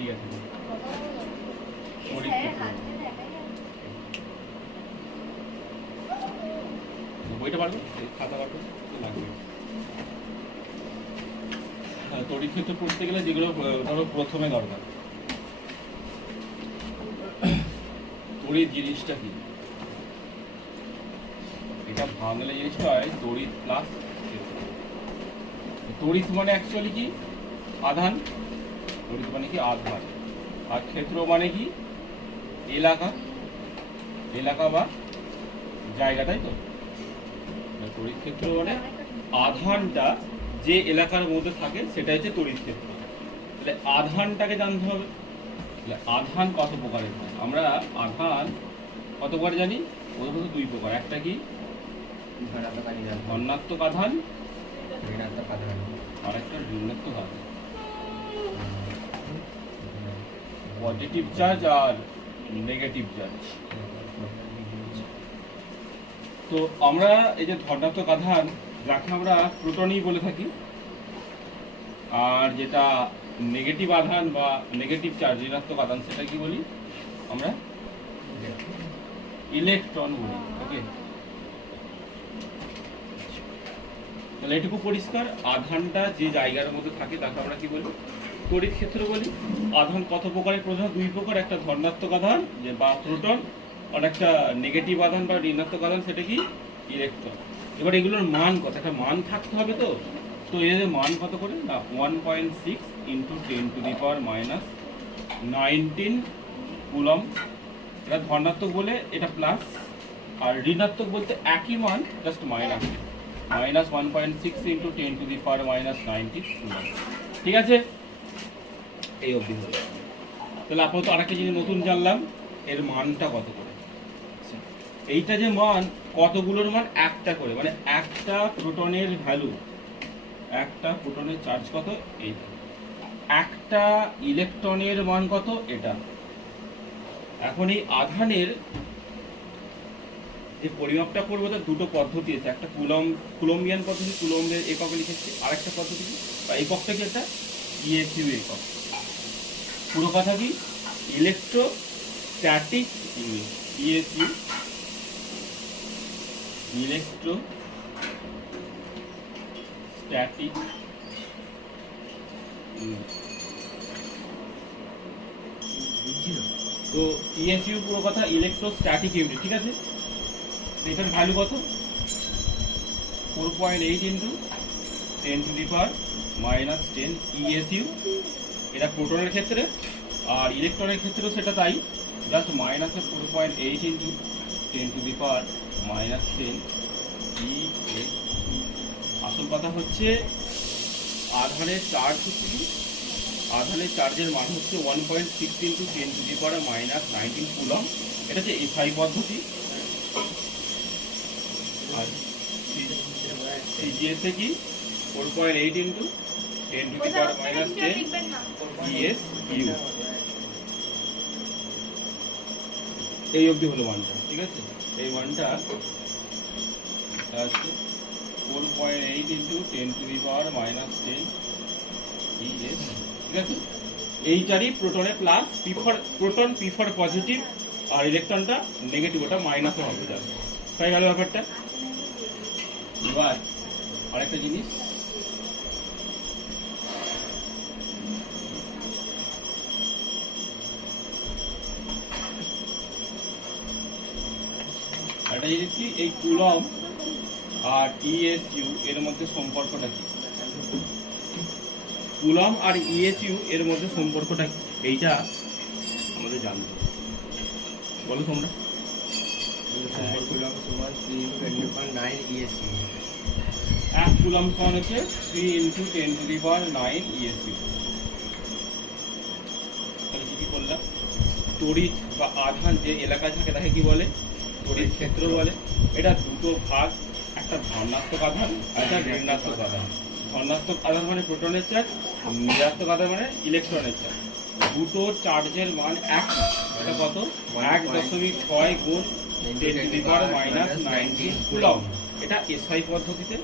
ঠিক আছে, বইটা পারবো, খাতা পারবো লাগবে। তড়িৎ ক্ষেত্র পড়তে গেলে যেগুলো ধরো প্রথমে দরকার, তড়িৎ জিনিসটা কি, এটা ভাঙলে জিনিসটা হয় তড়িৎ প্লাস ক্ষেত্র। তড়িৎ মানে অ্যাকচুয়ালি কি আধান, তড়িৎ মানে কি আধান, আর ক্ষেত্র মানে কি এলাকা, এলাকা বা জায়গা, তাই তো। তড়িৎ ক্ষেত্র মানে আধানটা যে এলাকার মধ্যে থাকে সেটা হচ্ছে তড়িৎ ক্ষেত্র। তাহলে আধানটাকে জানতে হবে। তাহলে আধান কত প্রকারের হয়, আমরা আধান কত প্রকার জানি, প্রথমত দুই প্রকার। একটা কি ধনাত্মক আধান, আর একটা ঋণাত্মক আধান, পজিটিভ চার্জ আর নেগেটিভ চার্জ। তো আমরা এই যে ধনাত্মক আধান যাকে আমরা প্রোটনই বলে থাকি, আর যেটা নেগেটিভ আধান বা নেগেটিভ চার্জ ঋণাত্মক আধান সেটা কি বলি আমরা, ইলেকট্রন বলি। ওকে, তাহলে এটুকু পরিষ্কার। আধানটা যে জায়গার মধ্যে থাকে তাকে আমরা কি বলি, তড়িৎ ক্ষেত্র বলি। আধান কত প্রকারের, প্রধান দুই প্রকার, একটা ধনাত্মক আধান যে বা প্রোটন, আর একটা নেগেটিভ আধান বা ঋণাত্মক আধান সেটা কি ইলেকট্রন। এবার এগুলোর মান কত, একটা মান থাকতে হবে। তো তো এর মান কত করে না, 1.6 × 10⁻⁹ কুলম। এটা ধনাত্মক বলে এটা প্লাস, আর ঋণাত্মক বলতে একই মান জাস্ট মাইনাস, -1.6 × 10⁻⁹ কুলম। ঠিক আছে, এই অবধি হলো। তাহলে আপাতত আরেকটা জিনিস নতুন জানলাম, এর মানটা কত করে। এইটা যে মান, কতগুলোর মান, একটা করে, মানে একটা প্রোটনের ভ্যালু, একটা প্রোটনের চার্জ কত এইটা, একটা ইলেকট্রনের মান কত এটা। এখন এই আধানের যে পরিমাপটা করবো তার দুটো পদ্ধতি আছে, একটা কুলম্বিয়ান পদ্ধতি, কুলম্বের এককে লিখেছি, আরেকটা পদ্ধতি বা এককটা কি, একটা ইএসইউ একক। পুরো কথা কি, electrostatic unit, ESU, electrostatic unit. তো ইএসইউ পুরো কথা ইলেকট্রোস্ট্যাটিক ইউনিট, ঠিক আছে। এটার ভ্যালু কত, 4.8 × 10⁻⁻10 ইএসইউ। এটা প্রোটনের ক্ষেত্রে, আর ইলেকট্রনের ক্ষেত্রেও সেটা তাই, জাস্ট মাইনাসে 4.8 × 10⁻⁻10 ইএসইউ। আসল কথা হচ্ছে আধানের চার্জ হচ্ছে কি, আধানের চার্জের মান হচ্ছে 1.6 × 10⁻⁻19 কুলম। এটা হচ্ছে এসআই পদ্ধতি। আর সিজিএসে কি 4.8 × 10⁻⁻10 ইএসইউ। এই অবধি হলো মানটা, ঠিক আছে। এই মানটা হচ্ছে 4.8 × 10⁻⁻10 ইএস, ঠিক আছে। এইটারই প্রোটনে প্লাস, প্রোটন প্রিফার পজিটিভ, আর ইলেকট্রনটা নেগেটিভ, ওটা মাইনাসও হবে যাবে, তাই গেল ব্যাপারটা। এবার আরেকটা জিনিস, একটা জিনিস কি, এই কুলম আর ইএসইউ এর মধ্যে সম্পর্কটা কি, কুলম আর ইএসইউ এর মধ্যে সম্পর্কটা কি, এইটা আমাদের জানতে হবে। বলো তোমরা। কুলম সমান 3 × 10⁻⁹ ইএসইউ। 1 কুলম সমান হচ্ছে 3 × 10⁻⁹ ইএসইউ। তাহলে কি করলাম, তড়িৎ বা আধান যে এলাকায় থাকে তাকে কি বলে, তড়িৎ ক্ষেত্র বলে। এটা দুটো ভাগ, একটা ধনাত্মক আধান আর একটা ঋণাত্মক আধান। ধনাত্মক আধান মানে প্রোটনের চার্জ, ঋণাত্মক আধান মানে ইলেকট্রনের চার্জ। দুটো চার্জের মান এক, এটা কত, 1.6 × 10⁻⁻19 কুলম। এটা এসআই পদ্ধতিতে।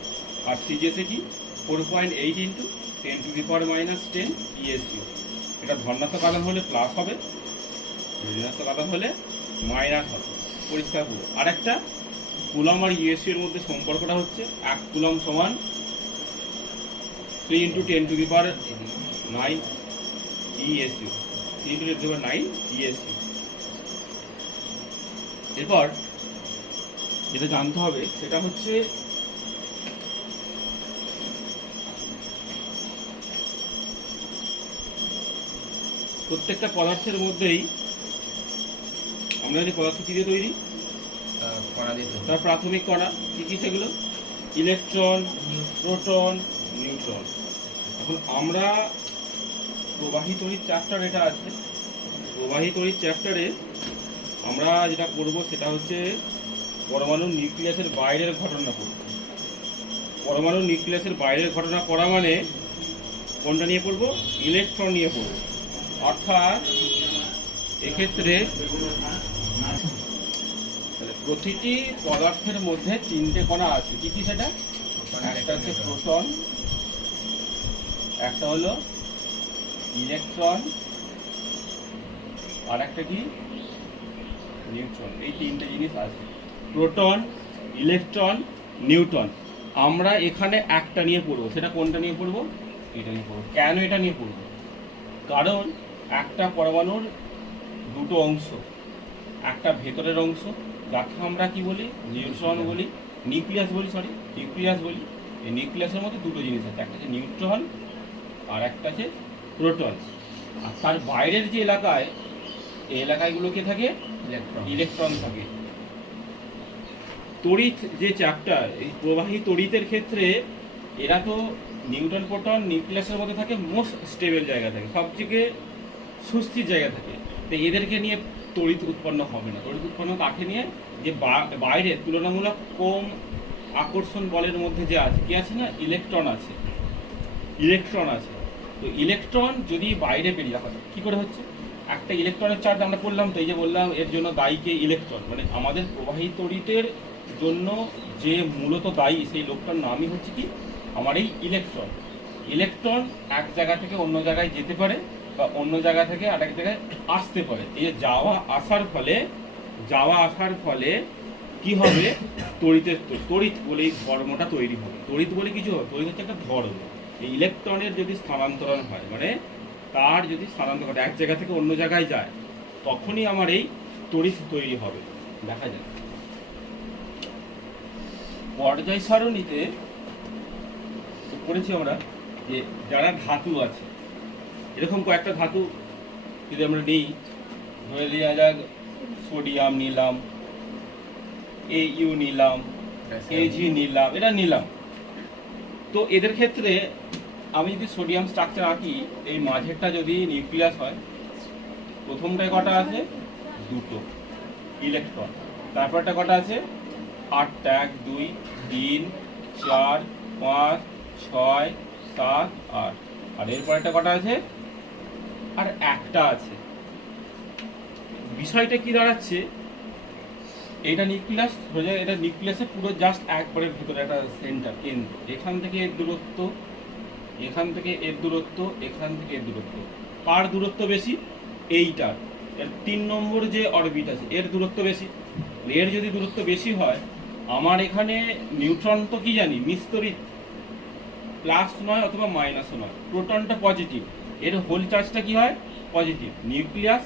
আর সিজিএসে কি 4.8 × 10⁻⁻10 ইএসইউ। এটা ধনাত্মক আধান হলে প্লাস হবে, ঋণাত্মক আধান হলে মাইনাস হবে, পরিষ্কার পুরো। আর একটা কুলম আর ইউএসসি এর মধ্যে সম্পর্কটা হচ্ছে 1 কুলম সমান 3 × 10⁹ ESU, 3 × 10⁹ ESU। এরপর যেটা জানতে হবে সেটা হচ্ছে প্রত্যেকটা পদার্থের মধ্যেই আমরা যে পদার্থ কি দিয়ে তৈরি, কণা দিয়ে তৈরি। তার প্রাথমিক কণা কি কি সেগুলো, ইলেকট্রন, প্রোটন, নিউট্রন। এখন আমরা প্রবাহী তড়িৎ চ্যাপ্টার এটা আছে, প্রবাহী তড়িৎ চ্যাপ্টারে আমরা যেটা করব সেটা হচ্ছে পরমাণু নিউক্লিয়াসের বাইরের ঘটনা পড়ব। পরমাণু নিউক্লিয়াসের বাইরের ঘটনা পড়া মানে কোনটা নিয়ে পড়ব, ইলেকট্রন নিয়ে পড়ব। অর্থাৎ এক্ষেত্রে প্রতিটি পদার্থের মধ্যে 3টে কণা আছে, কি কি সেটা, একটা হচ্ছে প্রোটন, একটা হলো ইলেকট্রন, আর একটা কি নিউট্রন। এই 3টে জিনিস আছে, প্রোটন, ইলেকট্রন, নিউট্রন। আমরা এখানে একটা নিয়ে পড়বো, সেটা কোনটা নিয়ে পড়বো, এটা নিয়ে পড়বো। কেন এটা নিয়ে পড়বো, কারণ একটা পরমাণুর দুটো অংশ, একটা ভেতরের অংশ যাকে আমরা কি বলি, নিউট্রন বলি, নিউক্লিয়াস বলি। এই নিউক্লিয়াসের মধ্যে দুটো জিনিস আছে, একটা হচ্ছে নিউট্রন আর একটা হচ্ছে প্রোটন। আর তার বাইরের যে এলাকায়, এই এলাকাগুলো কে থাকে, ইলেকট্রন থাকে। তড়িৎ যে চ্যাপ্টার, এই প্রবাহী তড়িতের ক্ষেত্রে এরা তো নিউট্রন, প্রোটন, নিউক্লিয়াসের মধ্যে থাকে, মোস্ট স্টেবল জায়গা থাকে, সবথেকে সুস্থির জায়গা থাকে। তো এদেরকে নিয়ে তড়িৎ উৎপন্ন হবে না। তড়িৎ উৎপন্ন কাকে নিয়ে, যে বাইরে তুলনামূলক কম আকর্ষণ বলের মধ্যে যে আছে, কি আছে না, ইলেকট্রন আছে। তো ইলেকট্রন যদি বাইরে বেরিয়ে হয় কি করে হচ্ছে, একটা ইলেকট্রনের চার্জ আমরা পড়লাম, তো এই যে বললাম এর জন্য দায়ী কে, ইলেকট্রন। মানে আমাদের প্রবাহী তড়িতের জন্য যে মূলত দায়ী সেই লোকটার নামই হচ্ছে কি, আমার এই ইলেকট্রন। ইলেকট্রন এক জায়গা থেকে অন্য জায়গায় যেতে পারে বা অন্য জায়গা থেকে আরেক জায়গায় আসতে পারে। এই যে যাওয়া আসার ফলে কি হবে, তড়িৎ বলে এই ধর্মটা তৈরি হবে। তড়িৎ বলে কিছু হবে, তড়িৎ হচ্ছে একটা ধর্ম। এই ইলেকট্রনের যদি স্থানান্তরণ হয়, মানে তার যদি স্থানান্তর ঘটে, এক জায়গা থেকে অন্য জায়গায় যায়, তখনই আমার এই তড়িৎ তৈরি হবে। দেখা যায় পর্যায় সারণীতে পড়েছি আমরা যে যারা ধাতু আছে, এরকম কয়েকটা ধাতু যদি আমরা নিই, ধরে নেওয়া যাক সোডিয়াম নিলাম, AU নিলাম, AG নিলাম, এটা নিলাম। তো এদের ক্ষেত্রে আমি যদি সোডিয়াম স্ট্রাকচার আঁকি, এই মাঝেরটা যদি নিউক্লিয়াস হয়, প্রথমটায় কটা আছে, দুটো ইলেকট্রন, তারপরটা কটা আছে, 8টা, 1 2 3 4 5 6 7 8, আর এরপরটা কটা আছে, আর একটা আছে। বিষয়টা কি দাঁড়াচ্ছে, এটা নিউক্লিয়াস হয়ে যায়, এটা নিউক্লিয়াসের পুরো জাস্ট একবারের ভিতরে একটা সেন্টার, কেন্দ্র। এখান থেকে এর দূরত্ব, এখান থেকে এর দূরত্ব, এখান থেকে এর দূরত্ব, কার দূরত্ব বেশি, এইটার। এর 3 নম্বর যে অরবিট আছে এর দূরত্ব বেশি। এর যদি দূরত্ব বেশি হয়, আমার এখানে নিউট্রন তো কি জানি, নিস্তড়িত, প্লাস নয় অথবা মাইনাস নয়, প্রোটনটা পজিটিভ, এর হোল চার্জটা কি হয়, পজিটিভ, নিউক্লিয়াস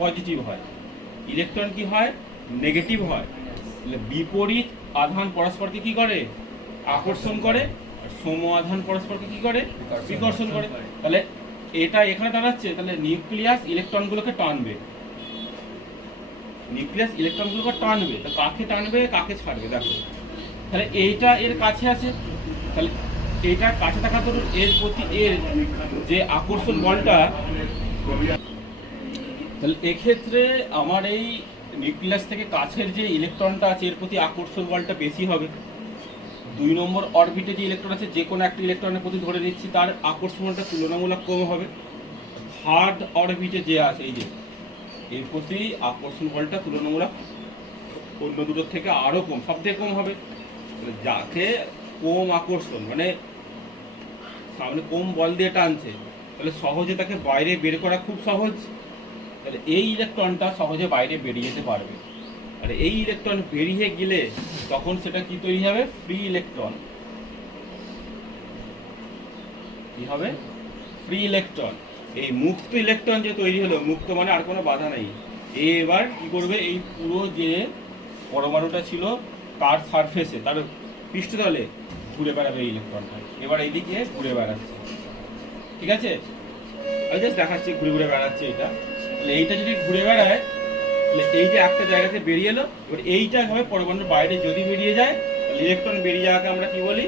পজিটিভ হয়, ইলেকট্রন কি হয়, নেগেটিভ হয়। বিপরীত আধান পরস্পরকে কি করে, আকর্ষণ করে, আর সম আধান পরস্পরকে কি করে, বিকর্ষণ করে। তাহলে এটা এখানে দাঁড়াচ্ছে, তাহলে নিউক্লিয়াস ইলেকট্রনগুলোকে টানবে, তো কাকে টানবে, কাকে ছাড়বে, দেখো। তাহলে এইটা এর কাছে আছে, তাহলে এইটা কাছে থাকা তো এর প্রতি এর যে আকর্ষণ বলটা, তাহলে এক্ষেত্রে আমার এই নিউক্লিয়াস থেকে কাছের যে ইলেকট্রনটা আছে এর প্রতি আকর্ষণ বলটা বেশি হবে। 2 নম্বর অরবিটে যে ইলেকট্রন আছে, যে কোনো একটা ইলেকট্রনের প্রতি ধরে নিচ্ছি তার আকর্ষণ বলটা তুলনামূলক কম হবে। 3rd অরবিটে যে আছে, এই যে এর প্রতি আকর্ষণ বলটা তুলনামূলক অন্য দুটোর থেকে আরো কম, সব থেকে কম হবে। যাকে কম আকর্ষণ, মানে সামনে কম বল দিয়ে টানছে, তাহলে সহজে তাকে বাইরে বের করা খুব সহজ। তাহলে এই ইলেকট্রনটা সহজে বাইরে বেরিয়ে যেতে পারবে। আর এই ইলেকট্রন বেরিয়ে গেলে তখন সেটা কি তৈরি হবে? Free electron. কি হবে? Free electron. এই মুক্ত ইলেকট্রন যে তৈরি হলো, মুক্ত মানে আর কোনো বাধা নেই, এবার কি করবে? এই পুরো যে পরমাণুটা ছিল তার সারফেসে, তার পৃষ্ঠতলে ঘুরে বেড়াবে এই ইলেকট্রনটা। এবার এইদিকে ঘুরে বেড়াচ্ছে, ঠিক আছে? আমি জাস্ট দেখাচ্ছি ঘুরে ঘুরে বেড়াচ্ছে এটা। তাহলে এইটা যদি ঘুরে বেড়ায়, তাহলে এই যে একটা জায়গাতে বেরিয়ে এলো, এবার এইটা হবে পরমাণুর বাইরে যদি বেরিয়ে যায়, তাহলে ইলেকট্রন বেরিয়ে যাওয়াকে আমরা কি বলি?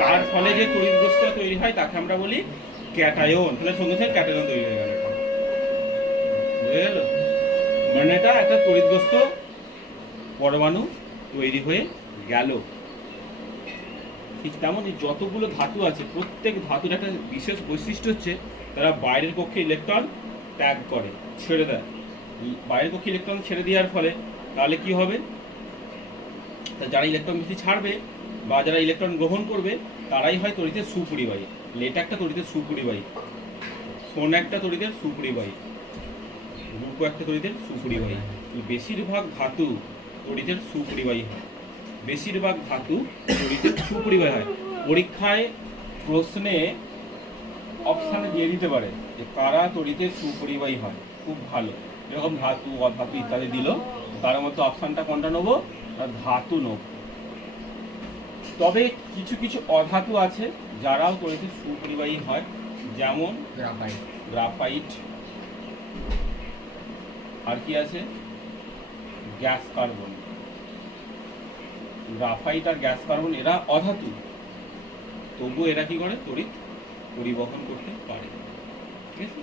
তার ফলে যে তড়িৎ বস্তু তৈরি হয় তাকে আমরা বলি ক্যাটায়ন। তাহলে সঙ্গে সঙ্গে ক্যাটায়ন তৈরি হয়ে গেল। বুঝে গেল? মানে এটা একটা তড়িৎগ্রস্ত পরমাণু তৈরি হয়ে গেল। ঠিক তেমনই যতগুলো ধাতু আছে, প্রত্যেক ধাতুর একটা বিশেষ বৈশিষ্ট্য হচ্ছে তারা বাইরের কক্ষে ইলেকট্রন ত্যাগ করে, ছেড়ে দেয়। বাইরের কক্ষে ইলেকট্রন ছেড়ে দেওয়ার ফলে তাহলে কি হবে? যারা ইলেকট্রন বেশি ছাড়বে বা যারা ইলেকট্রন গ্রহণ করবে তারাই হয় তড়িতের সুপরিবাহী। লেট একটা তড়িতের সুপরিবাহী, সোন একটা তড়িতের সুপরিবাহী, রূপো একটা তড়িতের সুপরিবাহী। বেশিরভাগ ধাতু তড়িতের সুপরিবাহী হয়, বেশিরভাগ ধাতু তড়িতের সুপরিবাহী হয়। পরীক্ষায় প্রশ্নে অপশানে দিয়ে দিতে পারে যে কারা তড়িতের সুপরিবাহী হয়, খুব ভালো। এরকম ধাতু, অধাতু ইত্যাদি দিল, তার মধ্যে অপশানটা কোনটা নেবো? ধাতু নেব। তবে কিছু কিছু অধাতু আছে যারাও তড়িতের সুপরিবাহী হয়, যেমন গ্রাফাইট, আর কি আছে? Gas carbon. গ্রাফাইট আর গ্যাস কার্বন এরা অধাতু, তবু এরা কি করে? তড়িৎ পরিবহন করতে পারে। ঠিক আছে?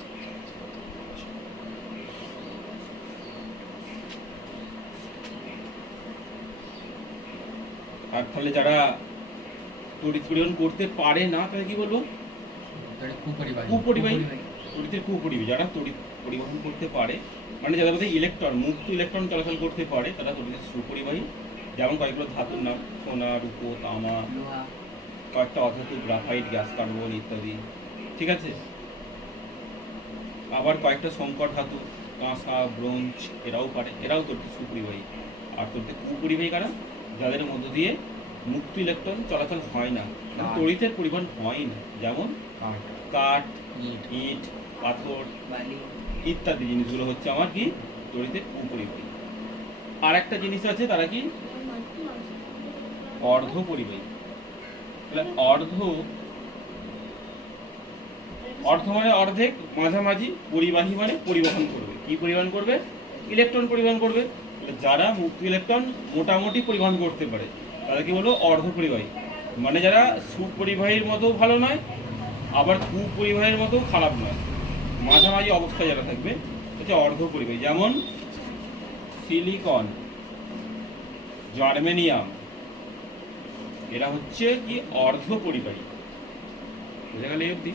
আর তাহলে যারা তড়িৎ পরিবহন করতে পারে না তাহলে কি বলবো? কুপরিবাহী। তড়িতের কুপরিবাহী। যারা তড়িৎ পরিবহন করতে পারে মানে যাদের মধ্যে ইলেকট্রন, মুক্ত ইলেকট্রন চলাচল করতে পারে, তারা তড়িতের সুপরিবাহী। যেমন কয়েকগুলো ধাতুর নাম: সোনা, রূপো, তামা, কয়েকটা অধাতু, গ্রাফাইট, গ্যাস কার্বন ইত্যাদি। ঠিক আছে? আবার কয়েকটা সংকর ধাতু, কাঁসা, ব্রোঞ্জ, এরাও পারে, এরাও তড়িতের সুপরিবাহী। আর তড়িতের কুপরিবাহী কারা? যাদের মধ্য দিয়ে মুক্ত ইলেকট্রন চলাচল হয় না, তড়িতের পরিবহন হয় না। যেমন কাঠ, ইট, পাথর ইত্যাদি জিনিসগুলো হচ্ছে আমার কি? তড়িতের কুপরিবাহী। আর একটা জিনিস আছে, তারা কি? অর্ধ পরিবাহী। অর্ধ মানে অর্ধেক, মাঝামাঝি, পরিবাহী মানে পরিবহন করবে। কি পরিবহন করবে? ইলেকট্রন পরিবহন করবে। যারা মুক্ত ইলেকট্রন মোটামুটি পরিবহন করতে পারে তাদের কি বলবো? অর্ধ পরিবাহী। মানে যারা সুপরিবাহীর মতো ভালো নয়, আবার কুপরিবাহীর মতো খারাপ নয়, মাঝামাঝি অবস্থায় যারা থাকবে হচ্ছে অর্ধ পরিবাহী। যেমন সিলিকন, জার্মেনিয়াম, এরা হচ্ছে কি? অর্ধ পরিবাহী। বুঝে গেল এই অবধি?